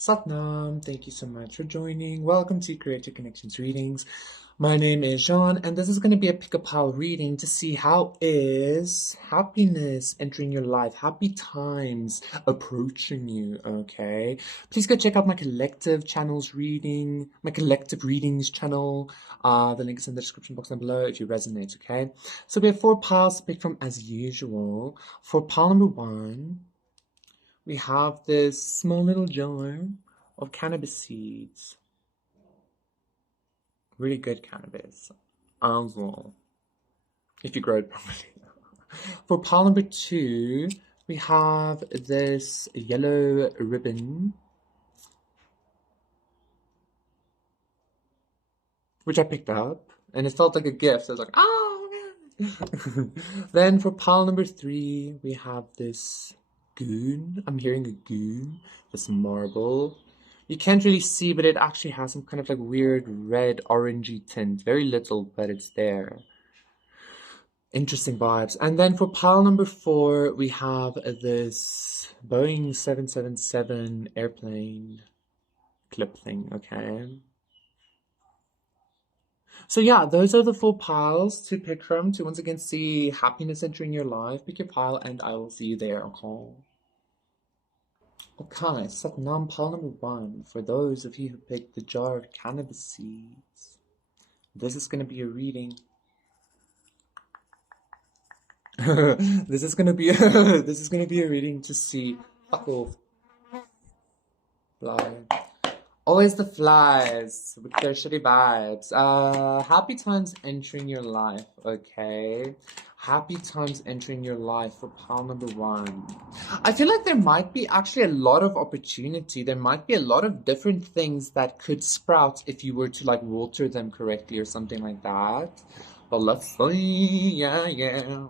Satnam, thank you so much for joining. Welcome to Creative Connections Readings. My name is Jean, and this is going to be a pick-a-pile reading to see how is happiness entering your life, happy times approaching you, okay? Please go check out my collective channels reading, my collective readings channel. The link is in the description box down below if you resonate, okay? So we have 4 piles to pick from as usual. For pile number 1, we have this small little jar of cannabis seeds. Really good cannabis. As well, if you grow it properly. For pile number 2, we have this yellow ribbon, which I picked up, and it felt like a gift. I was like, oh, man. Then for pile number 3, we have this goon. I'm hearing a goon, this marble. You can't really see, but it actually has some kind of like weird red orangey tint. Very little, but it's there. Interesting vibes. And then for pile number 4, we have this Boeing 777 airplane clip thing, okay? So yeah, those are the 4 piles to pick from to once again see happiness entering your life. Pick your pile and I will see you there, okay? Okay, Satnam, pile number 1. For those of you who picked the jar of cannabis seeds, this is going to be a reading. This is gonna be a reading to see. Fuck off. Fly. Always the flies with their shitty vibes. Happy times entering your life, okay? Happy times entering your life for pile number 1. I feel like there might be actually a lot of opportunity. There might be a lot of different things that could sprout if you were to like water them correctly or something like that. But let's see, yeah.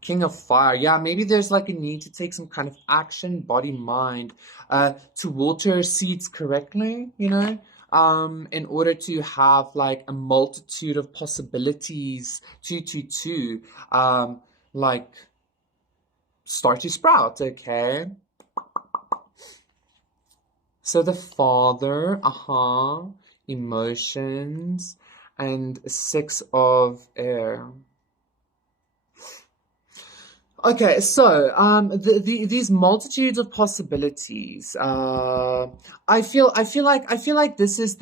King of Fire. Yeah, maybe there's like a need to take some kind of action, body, mind, to water seeds correctly, in order to have like a multitude of possibilities to like start to sprout, okay? So the Father, emotions, and 6 of air. Okay, so these multitudes of possibilities. I feel like this is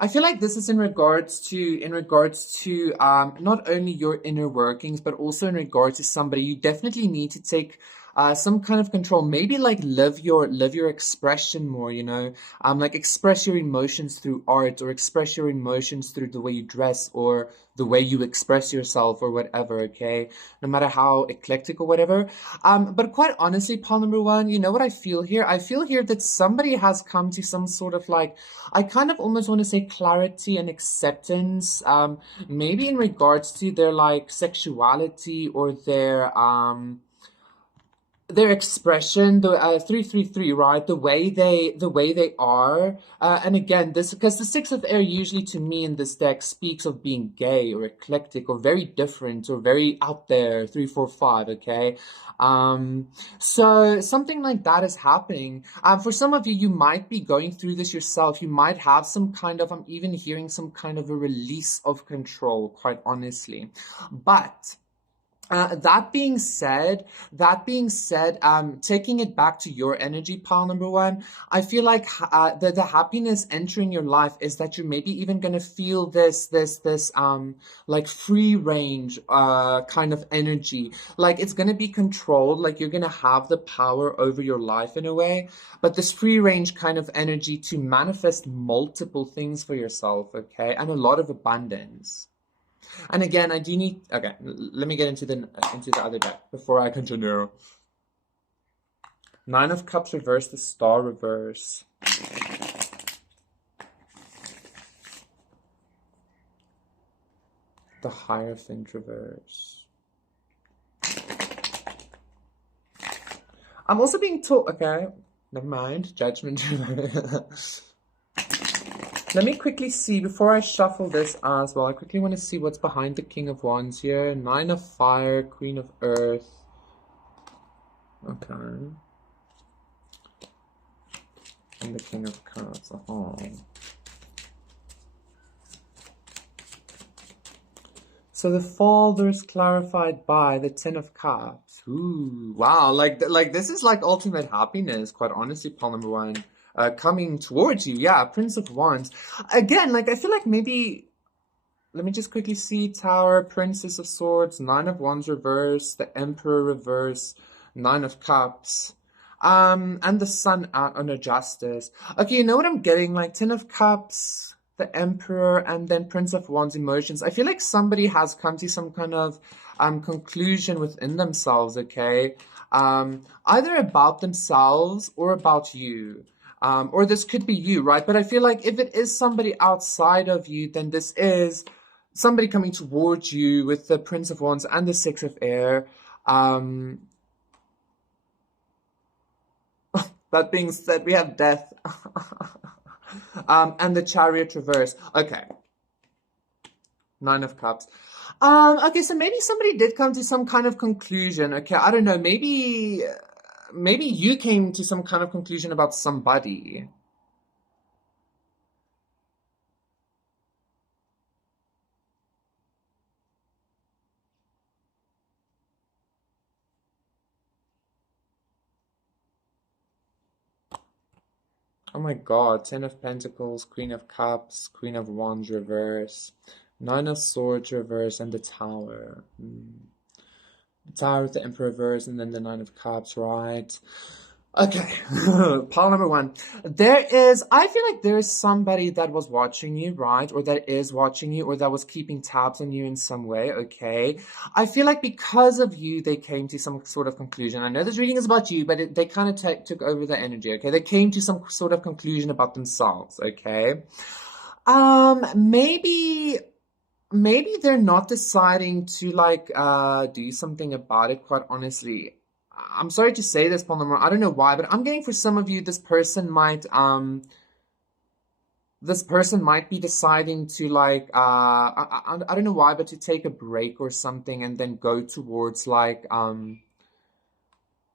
I feel like this is in regards to not only your inner workings, but also in regards to somebody. You definitely need to take some kind of control. Maybe like live your expression more, like express your emotions through art, or express your emotions through the way you dress, or the way you express yourself, or whatever, okay? No matter how eclectic or whatever. But quite honestly, pile number 1, you know what I feel here? I feel here that somebody has come to some sort of like, I kind of almost want to say clarity and acceptance, maybe in regards to their like sexuality or their expression, the 333, right? The way they are, and again, this because the 6 of air usually to me in this deck speaks of being gay or eclectic or very different or very out there. 345, okay. So something like that is happening. For some of you, you might be going through this yourself. You might have some kind of, I'm even hearing some kind of a release of control, quite honestly, but. That being said, taking it back to your energy pile number 1, I feel like the happiness entering your life is that you're maybe even gonna feel this like free range kind of energy. Like it's gonna be controlled, like you're gonna have the power over your life in a way, but this free range kind of energy to manifest multiple things for yourself, okay, and a lot of abundance. And again, I do need. Okay, let me get into the other deck before I continue. 9 of Cups reverse, the Star reverse. The Hierophant reverse. I'm also being told. Okay, never mind. Judgment. Let Let me quickly see, before I shuffle this as well, I quickly want to see what's behind the King of Wands here. Nine of Fire, Queen of Earth. Okay. And the King of Cups. Oh. So the Father is clarified by the Ten of Cups. Ooh, wow! Like this is like ultimate happiness. Quite honestly, pile number one, coming towards you. Yeah, Prince of Wands. Again, like I feel like maybe. Let me just quickly see. Tower, Princess of Swords, Nine of Wands reverse, the Emperor reverse, Nine of Cups. And the Sun out on a Justice. Okay, you know what I'm getting? Like Ten of Cups, the Emperor, and then Prince of Wands emotions. I feel like somebody has come to some kind of conclusion within themselves, okay? Either about themselves or about you. Or this could be you, right? But I feel like if it is somebody outside of you, then this is somebody coming towards you with the Prince of Wands and the Six of Air. That being said, we have Death. And the Chariot reverse. Okay. Nine of Cups. Okay, so maybe somebody did come to some kind of conclusion. Okay, I don't know. Maybe you came to some kind of conclusion about somebody. Oh my God, Ten of Pentacles, Queen of Cups, Queen of Wands reverse, Nine of Swords reverse, and the Tower. The Tower with the Emperor reverse, and then the Nine of Cups, right? Okay, pile number one. I feel like there is somebody that was watching you, right? Or that is watching you, or that was keeping tabs on you in some way, okay? I feel like because of you, they came to some sort of conclusion. I know this reading is about you, but they kind of took over the energy, okay? They came to some sort of conclusion about themselves, okay? Maybe they're not deciding to like do something about it, quite honestly. I'm sorry to say this, Palmer. I don't know why, but I'm getting for some of you, this person might be deciding to like I don't know why, but to take a break or something and then go towards like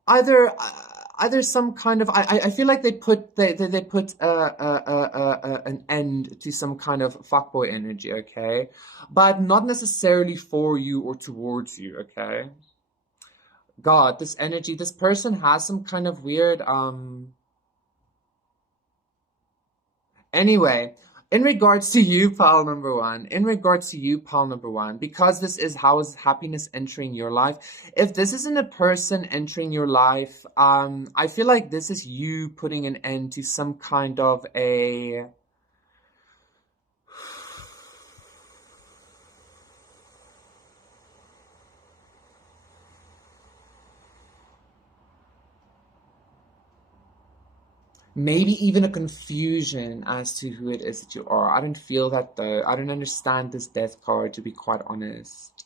either some kind of I feel like they put an end to some kind of fuckboy energy, okay, but not necessarily for you or towards you, okay. God, this energy, this person has some kind of weird anyway, in regards to you, pal number one, because this is how is happiness entering your life. If this isn't a person entering your life, I feel like this is you putting an end to some kind of a maybe even a confusion as to who it is that you are. I don't feel that though. I don't understand this death card, to be quite honest.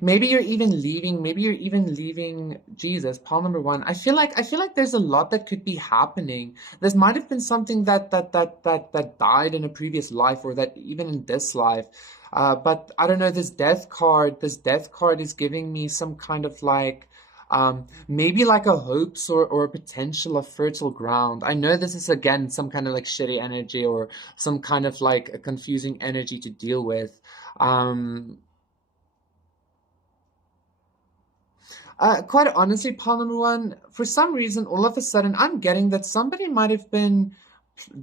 Maybe you're even leaving Jesus, Paul number one. I feel like there's a lot that could be happening. This might have been something that died in a previous life, or that even in this life. But I don't know, this death card is giving me some kind of like maybe like a hopes or a potential of fertile ground. I know this is again some kind of like shitty energy or some kind of like a confusing energy to deal with. Um, quite honestly, Paul number one, for some reason, all of a sudden, I'm getting that somebody might have been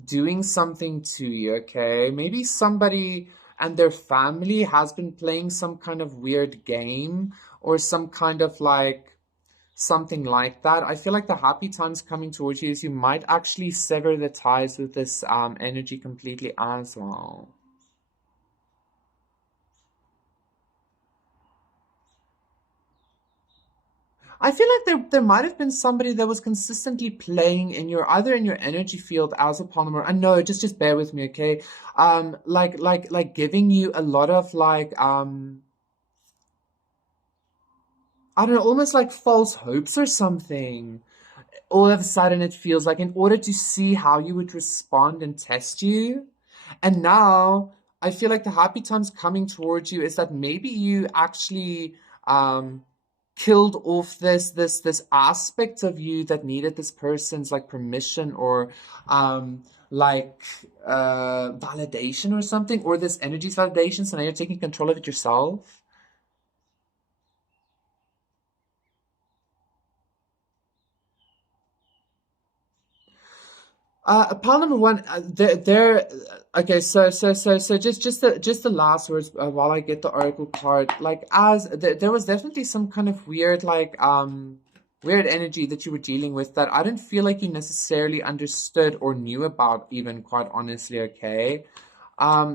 doing something to you, okay? Maybe somebody and their family has been playing some kind of weird game or some kind of like something like that. I feel like the happy times coming towards you is you might actually sever the ties with this energy completely as well. I feel like there might have been somebody that was consistently playing in your either in your energy field as a polymer. I know, just bear with me, okay? Like giving you a lot of like I don't know, almost like false hopes or something. All of a sudden it feels like in order to see how you would respond and test you. And now I feel like the happy times coming towards you is that maybe you actually um killed off this aspect of you that needed this person's like permission or like validation or something, or this energy's validation. So now you're taking control of it yourself. Pile number one, okay. So just the last words while I get the oracle card. Like there was definitely some kind of weird weird energy that you were dealing with that I didn't feel like you necessarily understood or knew about even, quite honestly. Okay,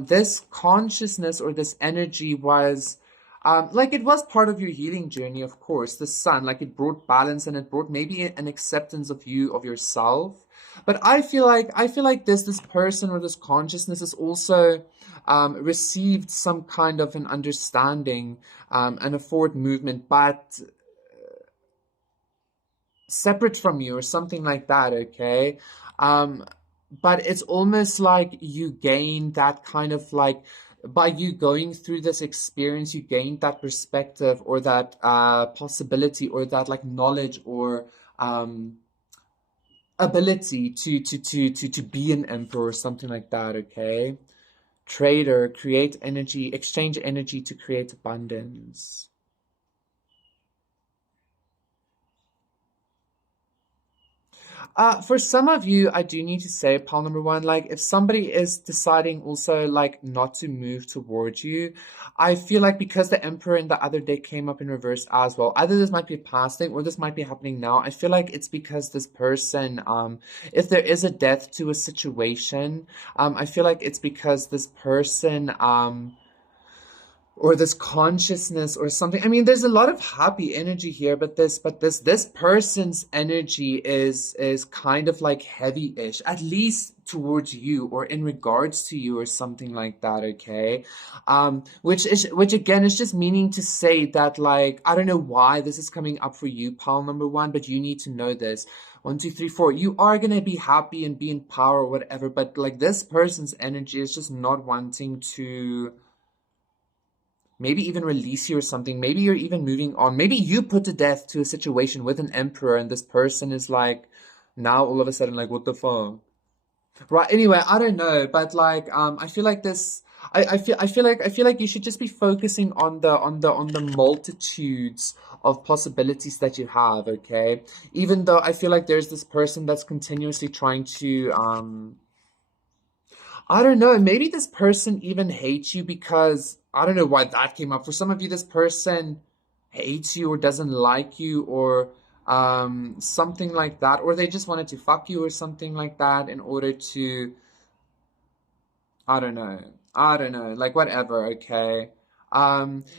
this consciousness or this energy was. Like it was part of your healing journey, of course. The sun, like it brought balance and it brought maybe an acceptance of you, of yourself. But I feel like this person or this consciousness has also received some kind of an understanding and a forward movement, but separate from you or something like that. Okay, um, but it's almost like you gain that kind of like by you going through this experience, you gained that perspective or that possibility or that like knowledge or um ability to be an emperor or something like that. Okay, trader, create energy, exchange energy to create abundance. For some of you, I do need to say, pile number one, like if somebody is deciding also like not to move towards you, I feel like because the Emperor in the other day came up in reverse as well, either this might be a past thing or this might be happening now. I feel like it's because this person, if there is a death to a situation, I feel like it's because this person, or this consciousness or something. I mean, there's a lot of happy energy here, but this person's energy is kind of like heavy-ish, at least towards you or in regards to you or something like that. Okay, which again is just meaning to say that like I don't know why this is coming up for you, pal number one, but you need to know this. One, two, three, four. You are gonna be happy and be in power or whatever, but like this person's energy is just not wanting to maybe even release you or something. Maybe you're even moving on. Maybe you put to death to a situation with an emperor, and this person is like, now all of a sudden, like, what the fuck? Right. Anyway, I don't know, but like, I feel like this. I feel like you should just be focusing on the multitudes of possibilities that you have. Okay, even though I feel like there's this person that's continuously trying to I don't know. Maybe this person even hates you because I don't know why that came up. For some of you, this person hates you or doesn't like you or something like that, or they just wanted to fuck you or something like that in order to I don't know. I don't know. Like whatever, okay.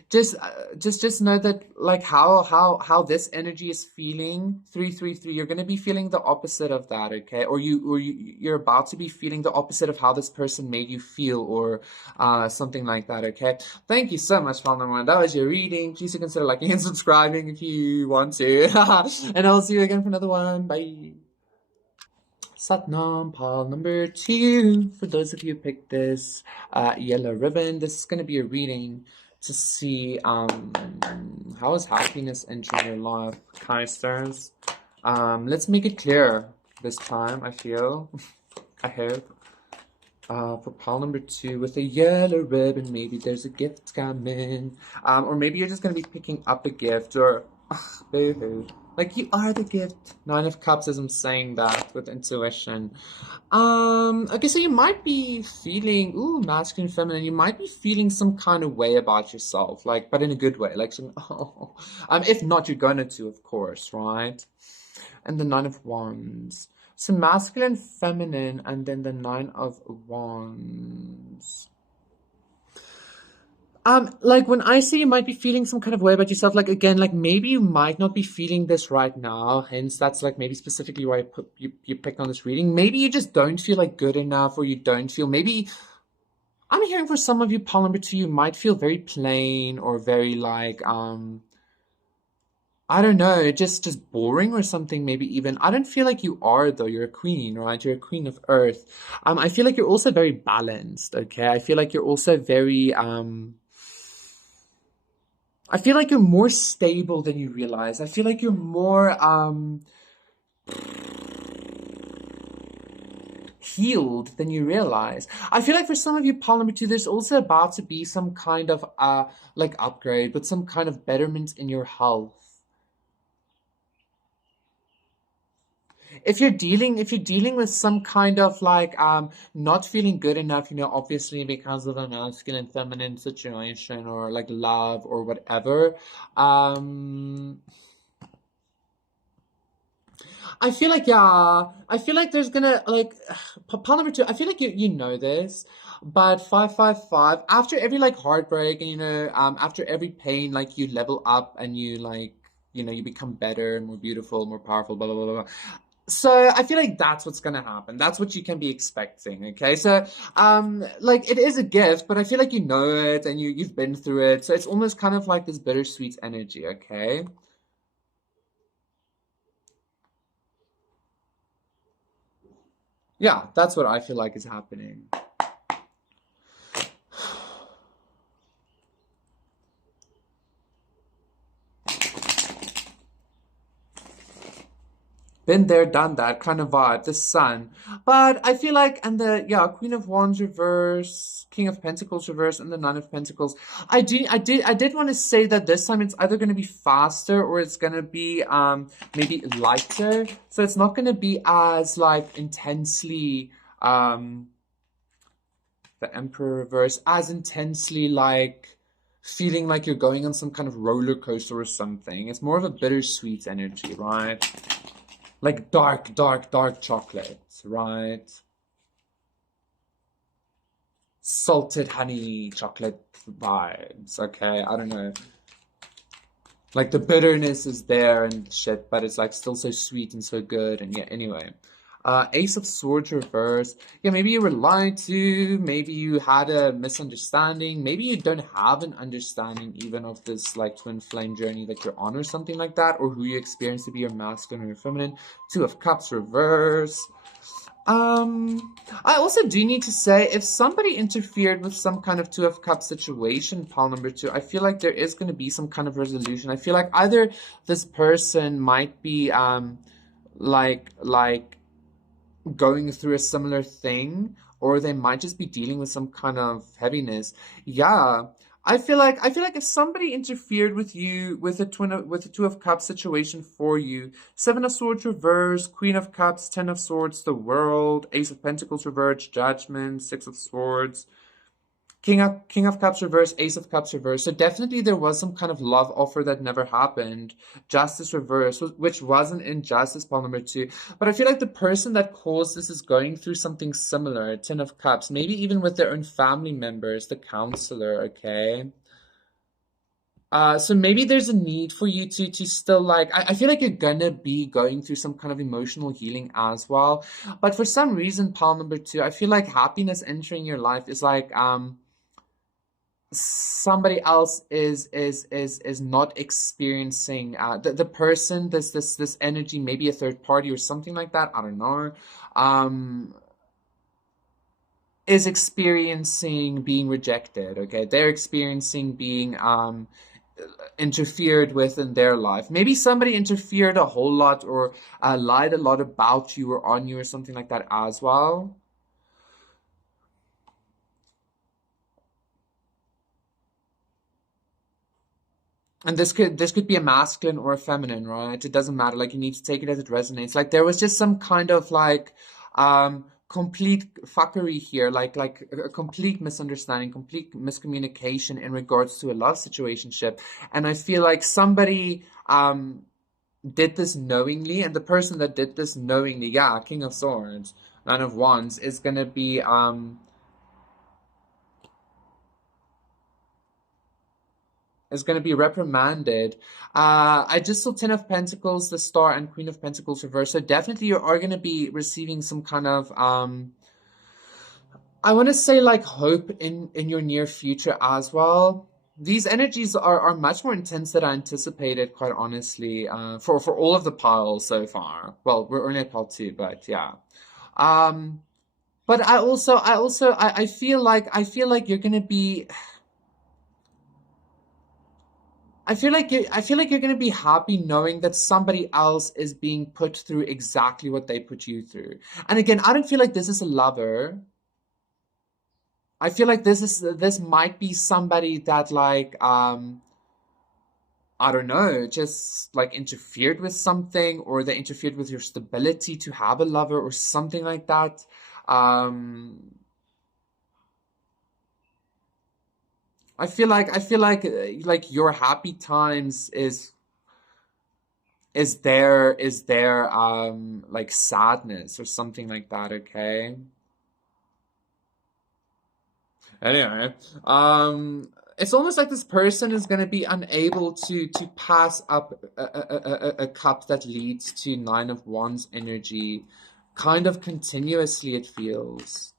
Just know that like how this energy is feeling 333, you're gonna be feeling the opposite of that, okay? You're about to be feeling the opposite of how this person made you feel or something like that, okay? Thank you so much, Founder One. That was your reading. Please consider liking and subscribing if you want to. And I'll see you again for another one. Bye. Satnam Pal number two. For those of you who picked this yellow ribbon, this is going to be a reading to see how is happiness entering your life, Kaisters. Let's make it clear this time, I feel. I hope. For pile number two with a yellow ribbon, maybe there's a gift coming. Or maybe you're just going to be picking up a gift or, boo-hoo. Like you are the gift. Nine of Cups as I'm saying that with intuition. Okay, so you might be feeling, ooh, masculine, feminine. You might be feeling some kind of way about yourself, like, but in a good way. Like, some, oh. If not, you're gonna to, of course, right? And the Nine of Wands. So masculine, feminine, and then the Nine of Wands. Like when I say you might be feeling some kind of way about yourself, like again, like maybe you might not be feeling this right now. Hence, that's like maybe specifically why you picked on this reading. Maybe you just don't feel like good enough, or you don't feel. Maybe I'm hearing for some of you, pile number two, you might feel very plain or very like I don't know, just boring or something. Maybe even I don't feel like you are though. You're a queen, right? You're a queen of Earth. I feel like you're also very balanced. Okay, I feel like you're also very I feel like you're more stable than you realize. I feel like you're more healed than you realize. I feel like for some of you, pile number two, there's also about to be some kind of like upgrade, but some kind of betterment in your health. If you're dealing with some kind of like not feeling good enough, obviously because of a masculine feminine situation or like love or whatever, um I feel like, yeah, I feel like there's gonna like part number two. I feel like you know this, but 555 after every like heartbreak and after every pain, like you level up and you like you become better, more beautiful, more powerful, blah blah blah blah. Blah. So I feel like that's what's gonna happen. That's what you can be expecting. Okay, so like it is a gift, but I feel like you know it and you've been through it, so it's almost kind of like this bittersweet energy. Okay. Yeah, that's what I feel like is happening. Been there, done that kind of vibe, the sun. But I feel like, and yeah, Queen of Wands reverse, King of Pentacles reverse, and the Nine of Pentacles. I did want to say that this time it's either going to be faster or it's going to be maybe lighter. So it's not going to be as like intensely the Emperor reverse, as intensely like feeling like you're going on some kind of roller coaster or something. It's more of a bittersweet energy, right? Like dark, dark, dark chocolate, right? Salted honey chocolate vibes, okay? I don't know. Like the bitterness is there and shit, but it's like still so sweet and so good. And yeah, anyway. Ace of Swords reverse. Yeah, maybe you were lied to. Maybe you had a misunderstanding. Maybe you don't have an understanding even of this like twin flame journey that you're on or something like that, or who you experience to be your masculine or your feminine. Two of Cups reverse. I also do need to say, if somebody interfered with some kind of Two of Cups situation, pile number two, I feel like there is going to be some kind of resolution. I feel like either this person might be, like going through a similar thing, or they might just be dealing with some kind of heaviness. Yeah. I feel like if somebody interfered with you with a two of cups situation for you, seven of swords reverse, queen of cups, ten of swords, the world, ace of pentacles reverse, judgment, six of swords, King of Cups reverse, Ace of Cups reverse. So definitely there was some kind of love offer that never happened. Justice reverse, which wasn't injustice, pile number two. But I feel like the person that caused this is going through something similar. Ten of Cups, maybe even with their own family members, the counselor. Okay. So maybe there's a need for you to still like I feel like you're gonna be going through some kind of emotional healing as well. But for some reason, pile number two, I feel like happiness entering your life is like somebody else is not experiencing the person this energy, maybe a third party or something like that, I don't know, um is experiencing being rejected. Okay, they're experiencing being interfered with in their life. Maybe somebody interfered a whole lot or lied a lot about you or on you or something like that as well. And this could be a masculine or a feminine, right? It doesn't matter. Like you need to take it as it resonates. Like there was just some kind of like complete fuckery here, like a complete misunderstanding, complete miscommunication in regards to a love situationship. And I feel like somebody did this knowingly, and the person that did this knowingly, yeah, King of Swords, Nine of Wands, is gonna be is going to be reprimanded. I just saw Ten of Pentacles, the Star, and Queen of Pentacles reverse. So definitely you are going to be receiving some kind of, I want to say like hope in your near future as well. These energies are much more intense than I anticipated, quite honestly, for all of the piles so far. Well, we're only at pile 2, but yeah. But I feel like you're gonna be. I feel like you're gonna be happy knowing that somebody else is being put through exactly what they put you through. And again, I don't feel like this is a lover. I feel like this might be somebody that like I don't know, just like interfered with something, or they interfered with your stability to have a lover or something like that. Um I feel like your happy times is there like sadness or something like that, okay? Anyway, it's almost like this person is going to be unable to pass up a cup that leads to Nine of Wands energy, kind of continuously, it feels.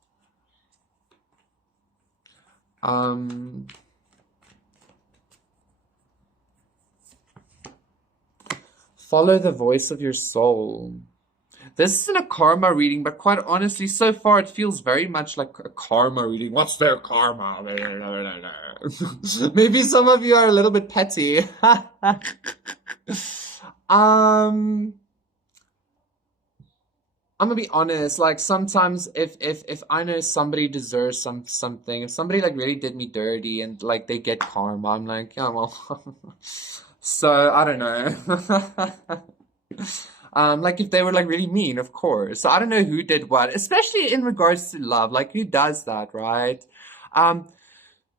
Follow the voice of your soul. This isn't a karma reading, but quite honestly, so far it feels very much like a karma reading. What's their karma? Maybe some of you are a little bit petty. I'm gonna be honest, like sometimes if I know somebody deserves something, if somebody like really did me dirty and like they get karma, I'm like, yeah, well, so I don't know. Like if they were like really mean, of course. So I don't know who did what, especially in regards to love. Like who does that, right? Um,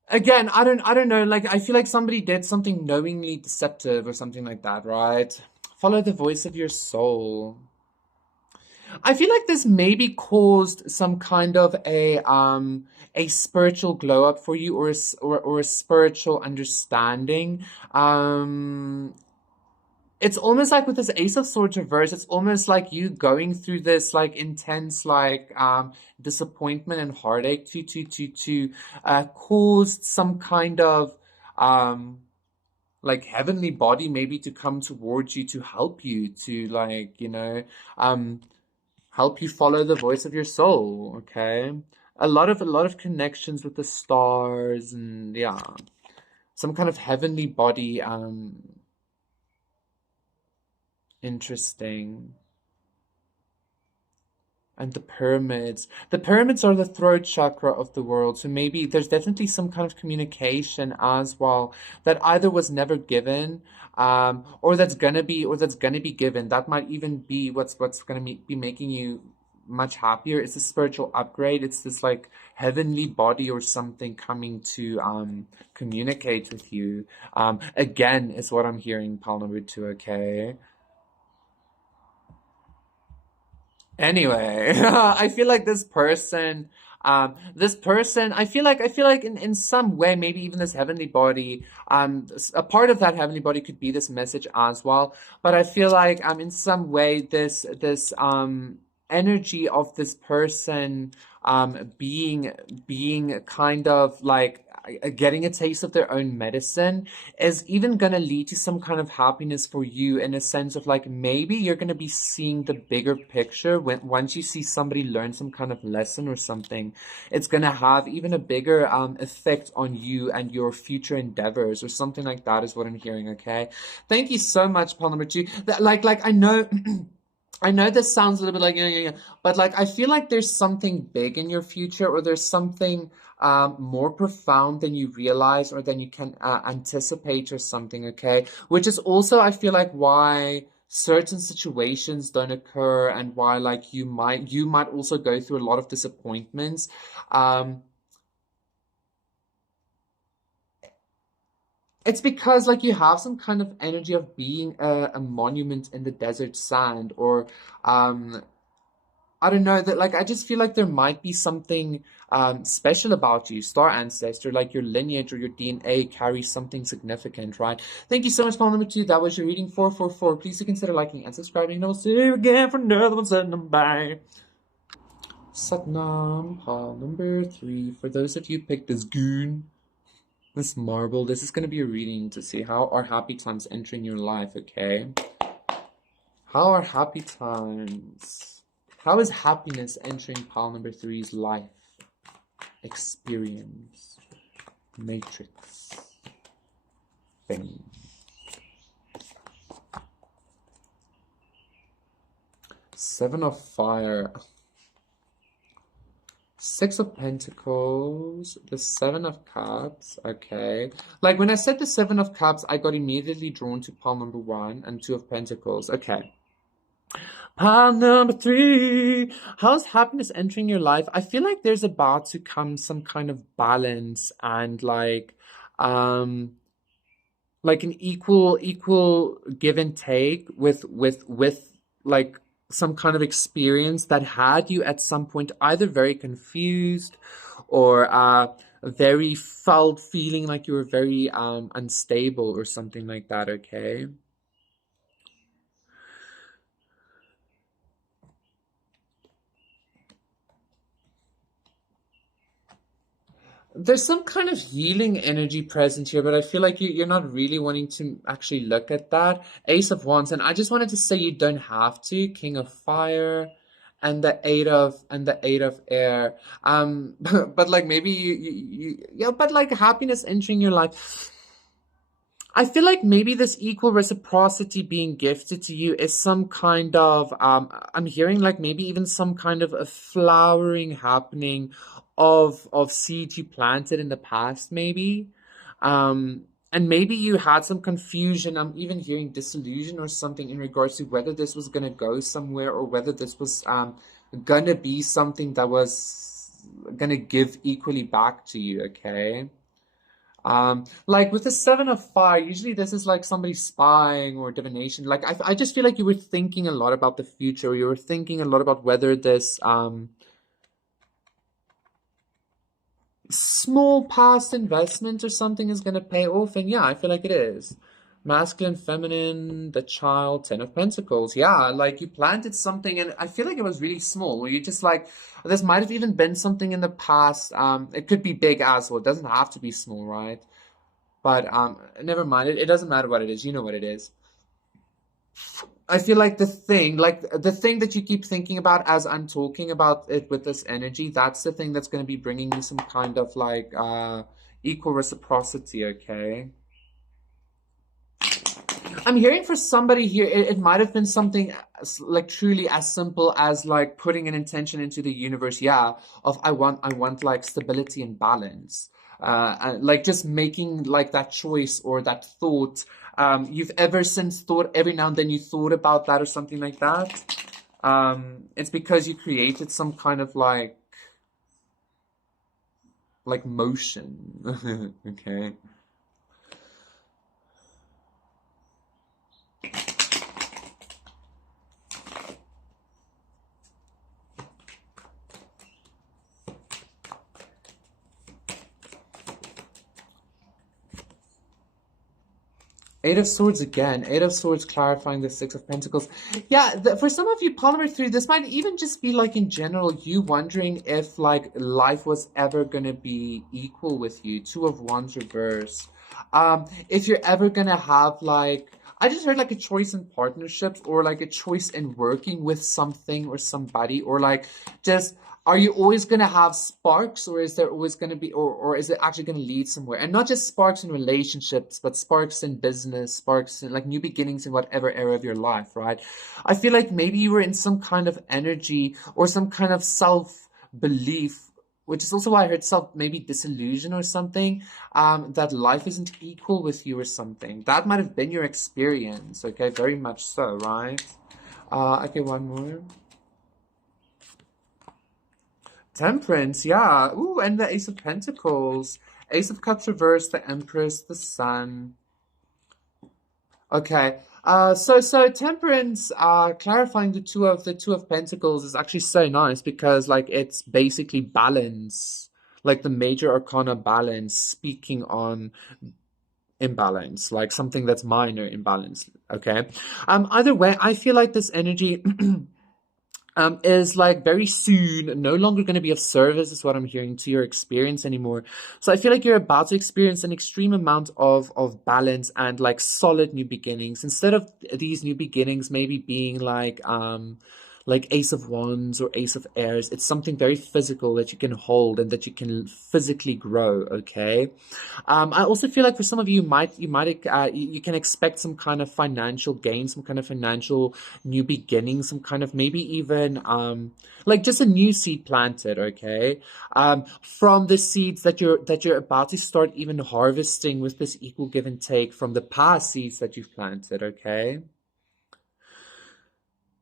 Again, I don't know. Like I feel like somebody did something knowingly deceptive or something like that, right? Follow the voice of your soul. I feel like this maybe caused some kind of a spiritual glow up for you, or or a spiritual understanding. It's almost like with this Ace of Swords reverse, it's almost like you going through this like intense like disappointment and heartache to cause some kind of um like heavenly body maybe to come towards you to help you to like, um help you follow the voice of your soul, okay? A lot of connections with the stars, and yeah, some kind of heavenly body. Interesting. And the pyramids. The pyramids are the throat chakra of the world. So maybe there's definitely some kind of communication as well that either was never given, or that's gonna be given. That might even be what's gonna be making you much happier. It's a spiritual upgrade. It's this like heavenly body or something coming to communicate with you. Again, is what I'm hearing, pile number 2, okay? Anyway, I feel like I feel like in some way, maybe even this heavenly body, a part of that heavenly body could be this message as well. But I feel like, in some way, this energy of this person, being kind of like getting a taste of their own medicine is even going to lead to some kind of happiness for you, in a sense of like maybe you're going to be seeing the bigger picture when once you see somebody learn some kind of lesson or something. It's going to have even a bigger effect on you and your future endeavors or something like that, is what I'm hearing. Okay, thank you so much, Paul number 2. Like I know I know this sounds a little bit like, but like I feel like there's something big in your future, or there's something more profound than you realize or than you can anticipate or something, okay? Which is also, I feel like, why certain situations don't occur, and why like you might also go through a lot of disappointments. Um, it's because like you have some kind of energy of being a monument in the desert sand, or um I don't know that like I just feel like there might be something special about you, star ancestor, like your lineage or your DNA carries something significant, right? Thank you so much, Paul number 2. That was your reading 444. Please do consider liking and subscribing. And I'll see you again for another one. Satnam, bye. Satnam, Paul number 3. For those of you picked this goon, this marble, this is going to be a reading to see how are happy times entering your life, okay? How are happy times? How is happiness entering pile number 3's life? Experience. Matrix. Thing. Seven of Fire. Six of Pentacles, the Seven of Cups, okay. Like when I said the Seven of Cups, I got immediately drawn to pile number 1 and Two of Pentacles, okay. Pile number 3, how's happiness entering your life? I feel like there's about to come some kind of balance and like an equal give and take with like some kind of experience that had you at some point either very confused or very feeling like you were very unstable or something like that, okay? There's some kind of healing energy present here, but I feel like you're not really wanting to actually look at that. Ace of Wands, and I just wanted to say you don't have to. King of Fire, and the Eight of Air. But like maybe yeah, but like happiness entering your life. I feel like maybe this equal reciprocity being gifted to you is some kind of I'm hearing like maybe even some kind of a flowering happening of seeds you planted in the past, maybe. And maybe you had some confusion. I'm even hearing disillusion or something in regards to whether this was gonna go somewhere or whether this was gonna be something that was gonna give equally back to you, okay? Like with the Seven of Fire, usually this is like somebody spying or divination. Like I just feel like you were thinking a lot about the future. You were thinking a lot about whether this small past investment or something is going to pay off. And yeah, I feel like it is. Masculine, feminine, the child, Ten of Pentacles. Yeah, like you planted something and I feel like it was really small. Or you just like, this might have even been something in the past. It could be big as well. It doesn't have to be small, right? But never mind. It doesn't matter what it is. You know what it is. I feel like the thing that you keep thinking about as I'm talking about it with this energy, that's the thing that's going to be bringing you some kind of like equal reciprocity, okay? I'm hearing for somebody here, it might have been something like truly as simple as like putting an intention into the universe, yeah, of I want like stability and balance. And like just making like that choice or that thought. You've ever since thought every now and then you thought about that or something like that. It's because you created some kind of like motion. Okay. Eight of Swords again. Eight of Swords clarifying the Six of Pentacles. Yeah, for some of you, Polymer 3, this might even just be like in general, you wondering if like life was ever going to be equal with you. Two of Wands reverse. If you're ever going to have like, I just heard like a choice in partnerships or like a choice in working with something or somebody or like just are you always going to have sparks or is there always going to be or is it actually going to lead somewhere? And not just sparks in relationships but sparks in business, sparks in like new beginnings in whatever area of your life, right? I feel like maybe you were in some kind of energy or some kind of self belief, which is also why I heard self maybe disillusion or something, that life isn't equal with you or something. That might have been your experience, okay? Very much so, right? Okay, one more. Temperance, yeah. Ooh, and the Ace of Pentacles. Ace of Cups reversed, the Empress, the Sun. Okay. So temperance, clarifying the two of pentacles is actually so nice because like it's basically balance, like the major arcana balance, speaking on imbalance, like something that's minor imbalance. Okay. Either way, I feel like this energy is like very soon no longer going to be of service, is what I'm hearing, to your experience anymore. So I feel like you're about to experience an extreme amount of balance and like solid new beginnings, instead of these new beginnings maybe being like Ace of Wands or Ace of Airs. It's something very physical that you can hold and that you can physically grow. Okay. I also feel like for some of you, you can expect some kind of financial gain, some kind of financial new beginning, some kind of maybe even like just a new seed planted. Okay, from the seeds that you're about to start even harvesting with this equal give and take from the past seeds that you've planted. Okay.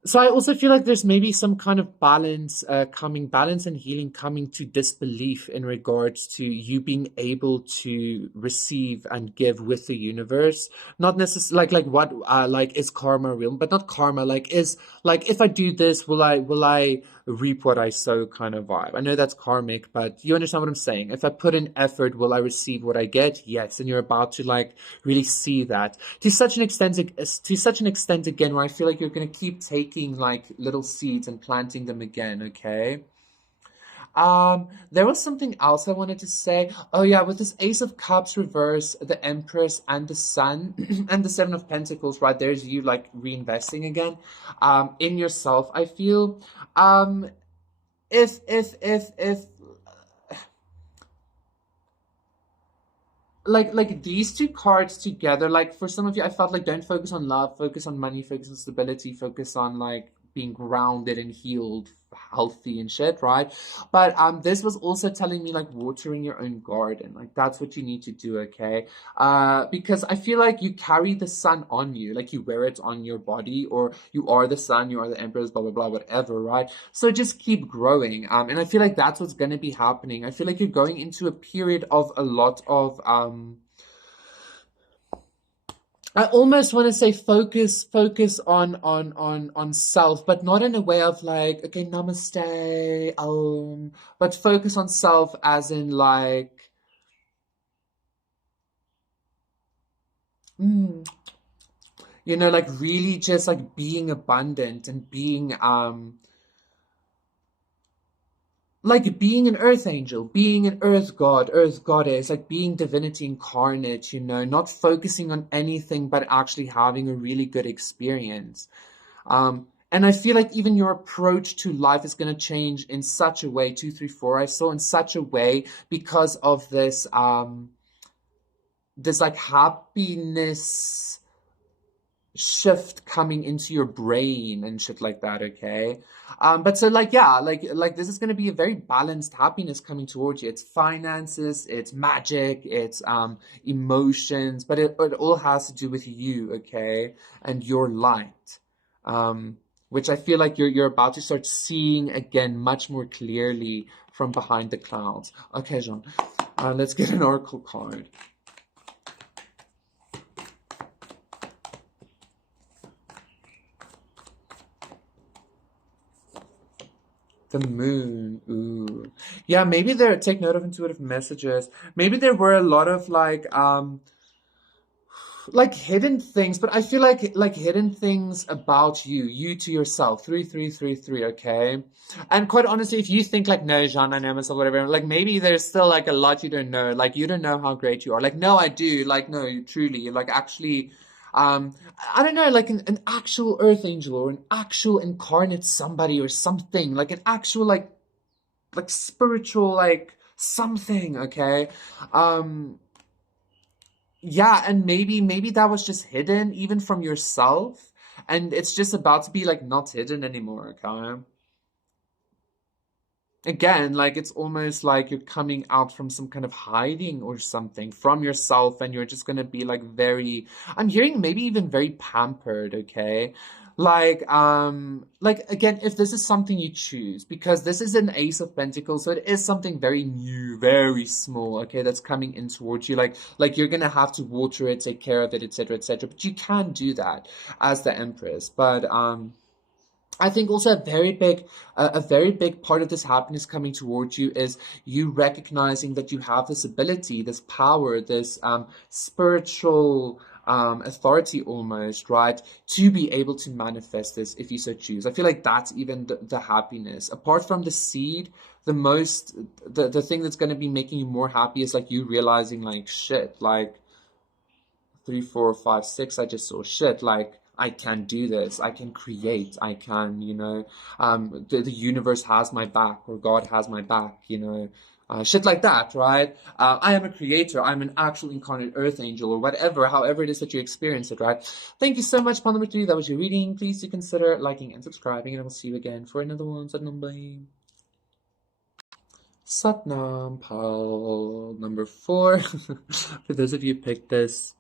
So I also feel like there's maybe some kind of balance and healing coming to disbelief in regards to you being able to receive and give with the universe. Not necessarily like what like is karma real, but not karma. Like is like if I do this, will I reap what I sow kind of vibe. I know that's karmic, but you understand what I'm saying. If I put in effort, will I receive what I get? Yes, and you're about to like really see that to such an extent again, where I feel like you're going to keep taking like little seeds and planting them again. Okay. There was something else I wanted to say. Oh yeah, with this Ace of Cups reverse, the Empress and the Sun, and the Seven of Pentacles, right? There's you like reinvesting again, in yourself. I feel, if like these two cards together, like for some of you, I felt like don't focus on love, focus on money, focus on stability, focus on like being grounded and healed, healthy and shit, right? But this was also telling me like watering your own garden, like that's what you need to do. Okay. Because I feel like you carry the sun on you, like you wear it on your body, or you are the sun, you are the empress, blah blah blah, whatever, right? So just keep growing. And I feel like that's what's going to be happening. I feel like you're going into a period of a lot of I almost want to say focus on self, but not in a way of like, okay, namaste, but focus on self as in like, mm, like really just like being abundant and being like being an earth angel, being an earth god, earth goddess, like being divinity incarnate, not focusing on anything but actually having a really good experience. And I feel like even your approach to life is going to change in such a way, 234, I saw in such a way because of this like happiness shift coming into your brain and shit like that. Okay. But so like yeah, like this is going to be a very balanced happiness coming towards you. It's finances, it's magic, it's emotions, but it all has to do with you. Okay. And your light, which I feel like you're about to start seeing again much more clearly from behind the clouds. Okay, Jean, let's get an oracle card. The moon. Ooh. Yeah, maybe there, take note of intuitive messages. Maybe there were a lot of like hidden things, but I feel like hidden things about you to yourself. 3333, okay? And quite honestly, if you think like no, Jean, I know myself, whatever, like maybe there's still like a lot you don't know. Like you don't know how great you are. Like, no, I do. Like, no, truly, like actually, I don't know, like an actual earth angel or an actual incarnate somebody or something, like an actual like spiritual like something, okay? Um yeah, and maybe that was just hidden even from yourself, and it's just about to be like not hidden anymore. Okay, again, like it's almost like you're coming out from some kind of hiding or something from yourself, and you're just gonna be like very, I'm hearing maybe even very pampered. Okay, Like again, if this is something you choose, because this is an Ace of Pentacles, so it is something very new, very small, okay, that's coming in towards you. Like you're gonna have to water it, take care of it, etc., etc. But you can do that as the Empress. But I think also a very big part of this happiness coming towards you is you recognizing that you have this ability, this power, this spiritual authority almost, right, to be able to manifest this if you so choose. I feel like that's even the happiness. Apart from the seed, the thing that's going to be making you more happy is like you realizing like shit, like 3, 4, 5, 6, I just saw shit. Like, I can do this. I can create. I can, the universe has my back or God has my back, shit like that, right? I am a creator. I'm an actual incarnate earth angel or whatever, however it is that you experience it, right? Thank you so much, Paul number 3. That was your reading. Please do consider liking and subscribing, and I will see you again for another one. Satnam Bye. Satnam Pal number 4. For those of you who picked this,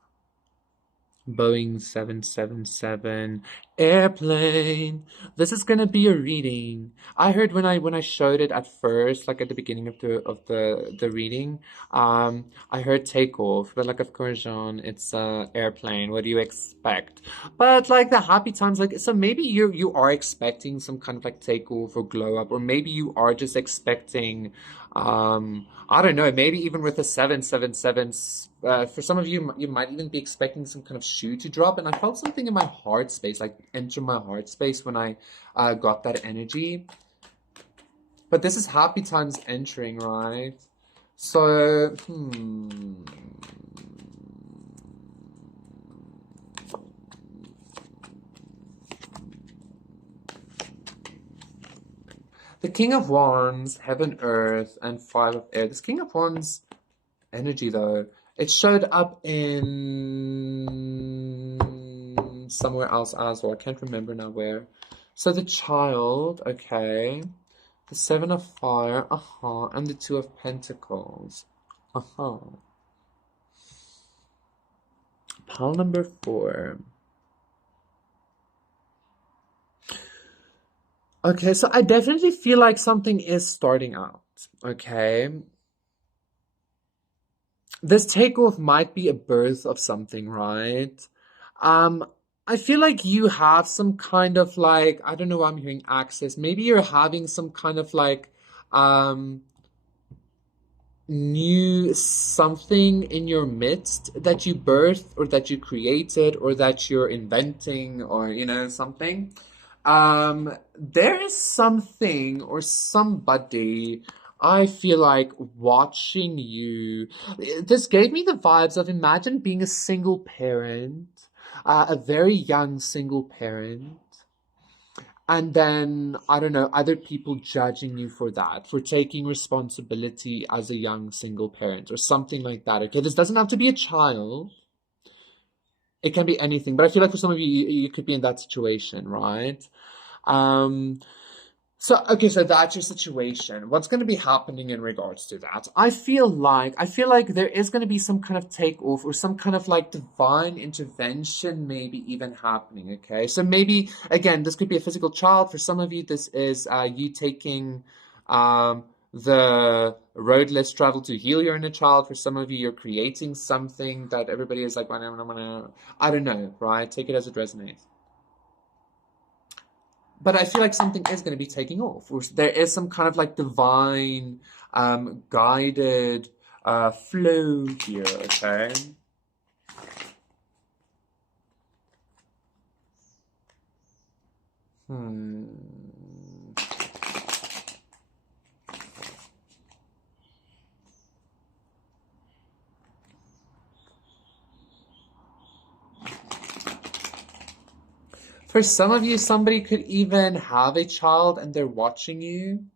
Boeing 777 airplane. This is gonna be a reading. I heard when I showed it at first, like at the beginning of the reading, I heard takeoff, but like of course, Jean, it's a airplane. What do you expect? But like the happy times, like so maybe you are expecting some kind of like takeoff or glow up, or maybe you are just expecting I don't know, maybe even with a 777, for some of you, you might even be expecting some kind of shoe to drop. And I felt something in my heart space, like enter my heart space when I got that energy. But this is happy times entering, right? So, The King of Wands, Heaven, Earth, and Five of Air. This King of Wands energy, though, it showed up in somewhere else as well. I can't remember now where. So the Child, okay. The Seven of Fire, and the Two of Pentacles. Pile number 4. Okay, so I definitely feel like something is starting out, okay? This takeoff might be a birth of something, right? I feel like you have some kind of like, I don't know why I'm hearing access. Maybe you're having some kind of like, new something in your midst that you birthed or that you created or that you're inventing or, something. There is something or somebody I feel like watching you. This gave me the vibes of imagine being a single parent, a very young single parent, and then, I don't know, other people judging you for that, for taking responsibility as a young single parent or something like that. Okay, this doesn't have to be a child. It can be anything, but I feel like for some of you, you could be in that situation, right? So that's your situation. What's going to be happening in regards to that? I feel like there is going to be some kind of takeoff or some kind of like divine intervention, maybe even happening. Okay, so maybe again, this could be a physical child. For some of you, this is you taking the road less traveled to heal your inner child. For some of you, you're creating something that everybody is like, I don't know, right? Take it as it resonates. But I feel like something is going to be taking off. Or there is some kind of like divine, guided flow here, okay? For some of you, somebody could even have a child and they're watching you.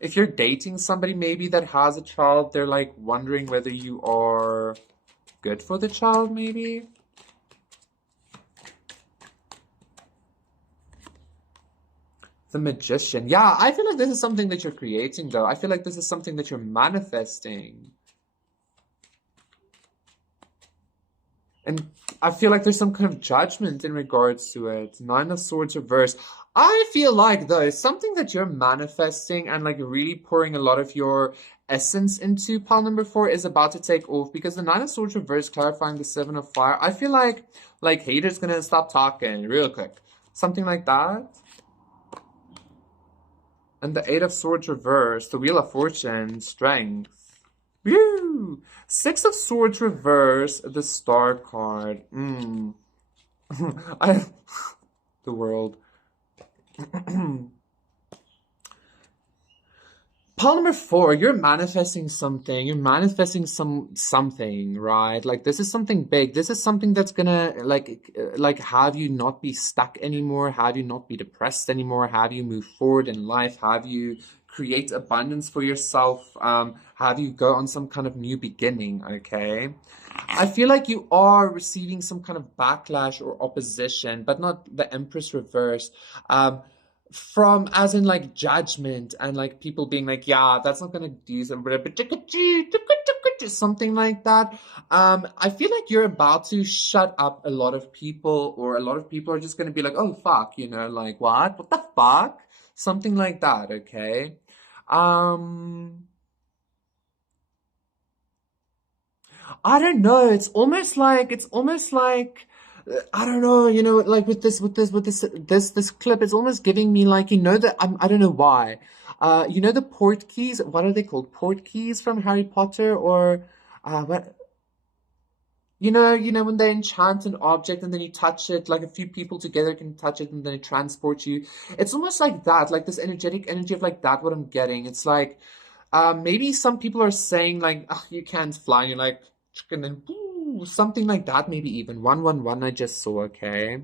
If you're dating somebody maybe that has a child, they're like wondering whether you are good for the child, maybe. The Magician. Yeah, I feel like this is something that you're creating, though. I feel like this is something that you're manifesting. And I feel like there's some kind of judgment in regards to it. Nine of Swords reverse. I feel like though, something that you're manifesting and like really pouring a lot of your essence into pile number four is about to take off because the Nine of Swords reverse clarifying the Seven of Fire. I feel like haters gonna stop talking real quick. Something like that. And the Eight of Swords reverse, the Wheel of Fortune, strength. Woo! Six of Swords reverse, the Star card. I, the world. Pile number four, you're manifesting something. You're manifesting something, right? Like this is something big. This is something that's gonna like have you not be stuck anymore, have you not be depressed anymore, have you move forward in life, have you create abundance for yourself, have you go on some kind of new beginning, okay? I feel like you are receiving some kind of backlash or opposition, but not the Empress reverse. From as in like judgment and like people being like, yeah, that's not gonna do something like that. I feel like you're about to shut up a lot of people, or a lot of people are just gonna be like, oh fuck, you know, like what the fuck, something like that. Okay. I don't know. It's almost like I don't know, you know, like with this clip, it's almost giving me like, you know, that I don't know why. You know the port keys, what are they called? Port keys from Harry Potter, or what, when they enchant an object and then you touch it, like a few people together can touch it and then it transports you. It's almost like that, like this energetic energy of like that, what I'm getting. It's like maybe some people are saying like, oh, you can't fly, and you're like, and then woo, something like that, maybe even 111 I just saw, okay?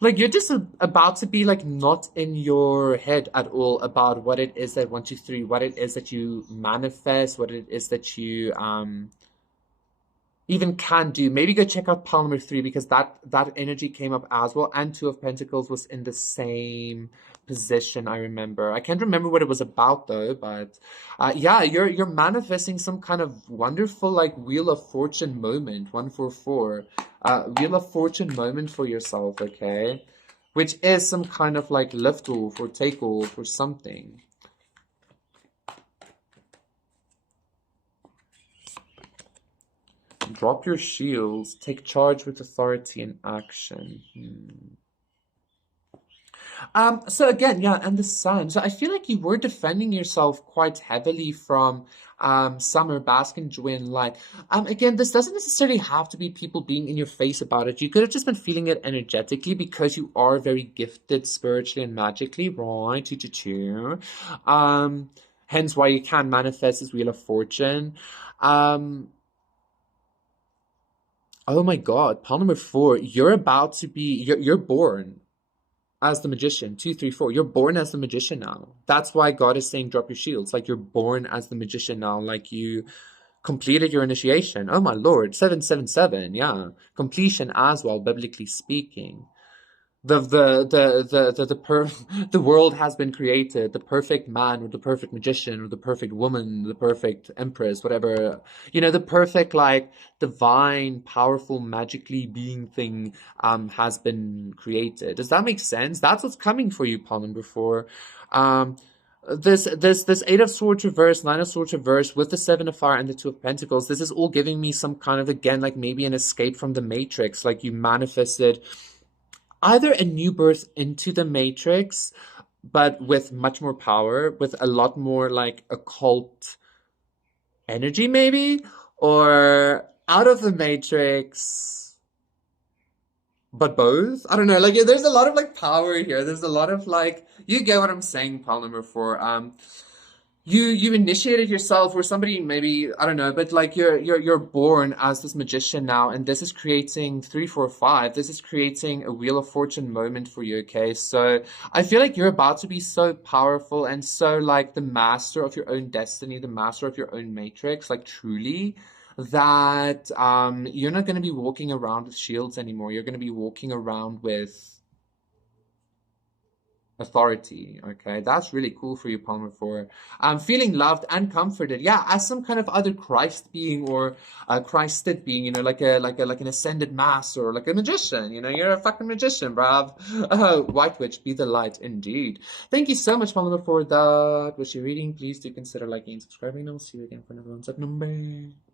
Like you're just about to be like not in your head at all about what it is that 123, what it is that you manifest, what it is that you even can do. Maybe go check out pile number three because that energy came up as well. And Two of Pentacles was in the same position. I remember. I can't remember what it was about though. But yeah, you're manifesting some kind of wonderful like Wheel of Fortune moment. 144. Wheel of Fortune moment for yourself. Okay, which is some kind of like lift off or take off or something. Drop your shields. Take charge with authority and action. So again, yeah, and the sun. So I feel like you were defending yourself quite heavily from summer, bask in joy and light. Again, this doesn't necessarily have to be people being in your face about it. You could have just been feeling it energetically because you are very gifted spiritually and magically, right? Hence why you can manifest this Wheel of Fortune. Um, Oh my God, pile number four. You're about to be, you're born as the magician. 234. You're born as the magician now. That's why God is saying drop your shields. Like you're born as the magician now. Like you completed your initiation. Oh my Lord. 777. Yeah. Completion as well, biblically speaking. The world has been created. The perfect man or the perfect magician or the perfect woman, the perfect empress, whatever, the perfect like divine, powerful, magically being thing has been created. Does that make sense? That's what's coming for you, Paul number four. This Eight of Swords reverse, Nine of Swords reverse with the Seven of Fire and the Two of Pentacles. This is all giving me some kind of, again, like maybe an escape from the Matrix. Like you manifested either a new birth into the Matrix, but with much more power, with a lot more like occult energy, maybe, or out of the Matrix, but both. I don't know. Like, there's a lot of like power here. There's a lot of like, you get what I'm saying, pile number four. You initiated yourself, or somebody maybe, I don't know, but like you're born as this magician now, and this is creating 345. This is creating a Wheel of Fortune moment for you. Okay, so I feel like you're about to be so powerful and so like the master of your own destiny, the master of your own matrix, like truly, that you're not going to be walking around with shields anymore. You're going to be walking around with authority. Okay, that's really cool for you, Palmer. For feeling loved and comforted, yeah, as some kind of other Christ being or a Christed being, like an ascended mass or like a magician. You're a fucking magician, bruv. White witch, be the light indeed. Thank you so much, Palmer, for that. Was you reading? Please do consider liking and subscribing. I'll see you again for another one. Number.